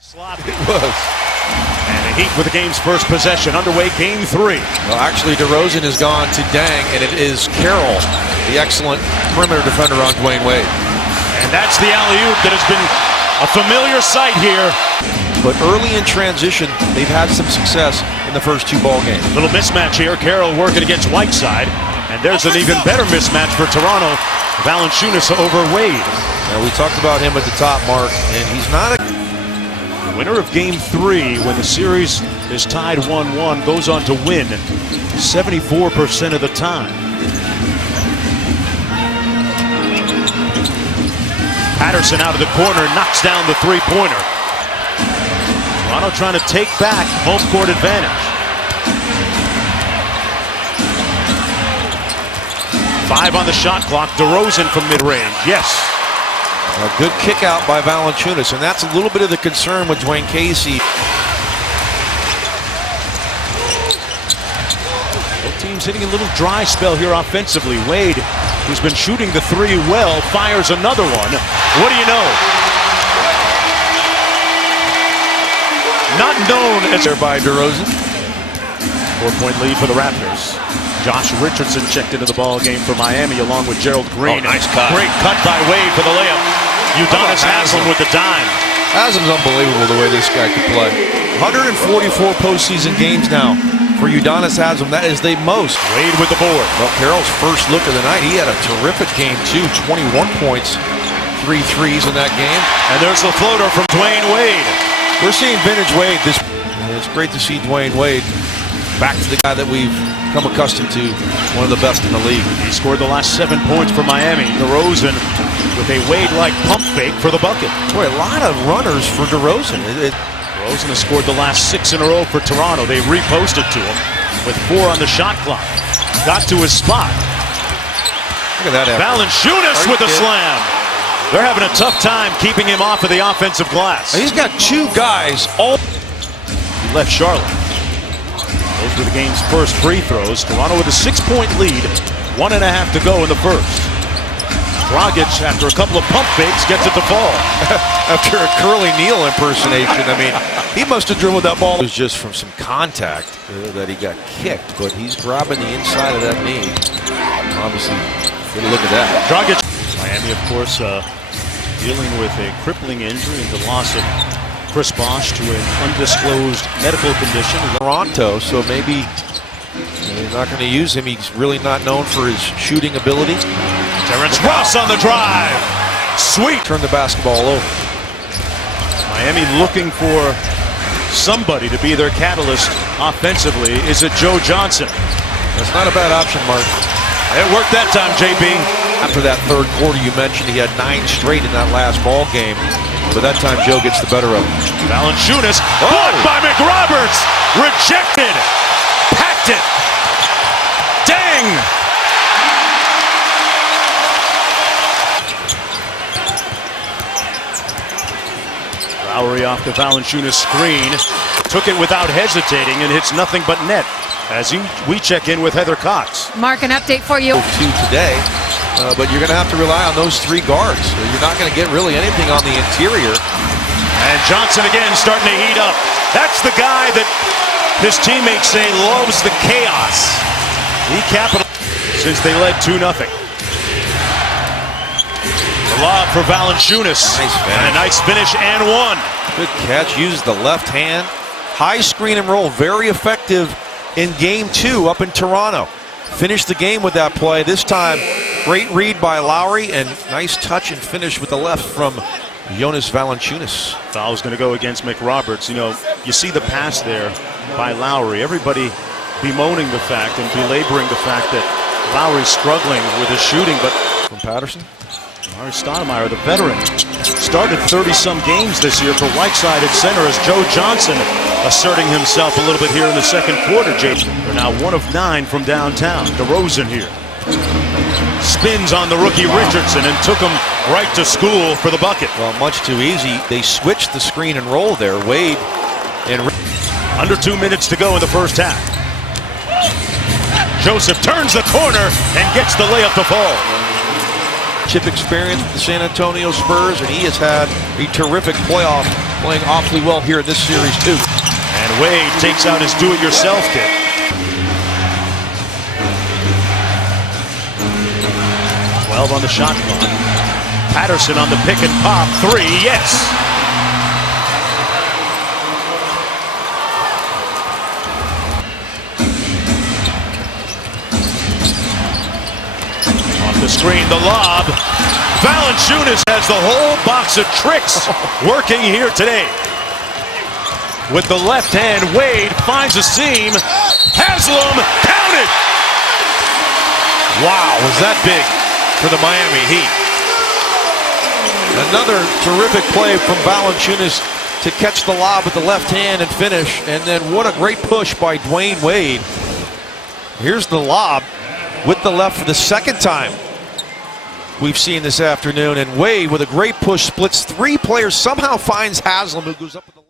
Slot. It was. And the Heat with the game's first possession underway, game 3. Well, actually, DeRozan has gone to Dang, and it is Carroll, the excellent perimeter defender on Dwayne Wade. And that's the alley-oop that has been a familiar sight here. But early in transition, they've had some success in the first 2 ball games. Little mismatch here. Carroll working against Whiteside. And there's an even better mismatch for Toronto. Valanciunas over Wade. Now, we talked about him at the top, Mark, and he's not a... The winner of game 3, when the series is tied 1-1, goes on to win 74% of the time. Patterson out of the corner, knocks down the three-pointer. Toronto trying to take back home court advantage. 5 on the shot clock. DeRozan from mid-range. Yes. A good kick out by Valanciunas, and that's a little bit of the concern with Dwayne Casey. Both teams hitting a little dry spell here offensively. Wade, who's been shooting the 3 well, fires another one. What do you know? Not known as... There by DeRozan. 4-point lead for the Raptors. Josh Richardson checked into the ball game for Miami along with Gerald Green. Oh, nice cut. Great cut by Wade for the layup. Udonis Haslem with the dime. Haslem's unbelievable the way this guy could play. 144 postseason games now for Udonis Haslem. That is the most. Wade with the board. Well, Carroll's first look of the night. He had a terrific game too. 21 points, 3 threes in that game. And there's the floater from Dwayne Wade. We're seeing vintage Wade. It's great to see Dwayne Wade back to the guy that we've come accustomed to, one of the best in the league. He scored the last 7 points for Miami. DeRozan with a Wade-like pump fake for the bucket. Boy, a lot of runners for DeRozan. DeRozan has scored the last 6 in a row for Toronto. They reposted to him with 4 on the shot clock. Got to his spot. Look at that effort. Valanciunas with a slam. They're having a tough time keeping him off of the offensive glass. He's got 2 guys all... He left Charlotte. Those were the game's first free throws. Toronto with a 6-point lead. 1.5 to go in the first. Dragic, after a couple of pump fakes, gets it to fall. After a Curly Neal impersonation, I mean, he must have dribbled that ball. It was just from some contact that he got kicked, but he's grabbing the inside of that knee. Obviously, good look at that. Dragic. Miami, of course, dealing with a crippling injury and the loss of Chris Bosh to an undisclosed medical condition. Toronto, so maybe they're not going to use him. He's really not known for his shooting ability. Terrence Ross on the drive. Sweet. Turn the basketball over. Miami looking for somebody to be their catalyst offensively. Is it Joe Johnson? That's not a bad option, Mark. It worked that time, JB. After that third quarter, you mentioned he had 9 straight in that last ball game. But that time, Joe gets the better of him. Valanciunas, blocked by McRoberts. Rejected. Packed it. Dang. Lowry off the Valanciunas screen. Took it without hesitating and hits nothing but net. As we check in with Heather Cox. Mark, an update for you. 2 today, but you're going to have to rely on those 3 guards. You're not going to get really anything on the interior. And Johnson again starting to heat up. That's the guy that his teammates say loves the chaos. He capitalized since they led 2-0. The lob for Valanciunas. And a nice finish and 1. Good catch. Uses the left hand. High screen and roll. Very effective in game 2 up in Toronto. Finished the game with that play. This time, great read by Lowry and nice touch and finish with the left from Jonas Valanciunas. Foul's going to go against McRoberts. You know, you see the pass there by Lowry. Everybody bemoaning the fact and belaboring the fact that Lowry's struggling with his shooting, but from Patterson. Mari Stoudemire, the veteran, started 30-some games this year for Whiteside at center as Joe Johnson asserting himself a little bit here in the second quarter, Jason. They're now 1 of 9 from downtown. DeRozan here. Spins on the rookie Richardson and took him right to school for the bucket. Well, much too easy. They switched the screen and roll there. Wade and... Under 2 minutes to go in the first half. Joseph turns the corner and gets the layup to fall. Chip experience with the San Antonio Spurs, and he has had a terrific playoff playing awfully well here in this series too. And Wade takes out his do-it-yourself kit. On the shot clock. Patterson on the pick and pop. 3, yes. Off the screen, the lob. Valanciunas has the whole box of tricks working here today. With the left hand, Wade finds a seam. Haslam counted. Wow, was that big for the Miami Heat. Another terrific play from Valanciunas to catch the lob with the left hand and finish. And then what a great push by Dwayne Wade. Here's the lob with the left for the second time we've seen this afternoon. And Wade with a great push splits 3 players, somehow finds Haslam, who goes up with the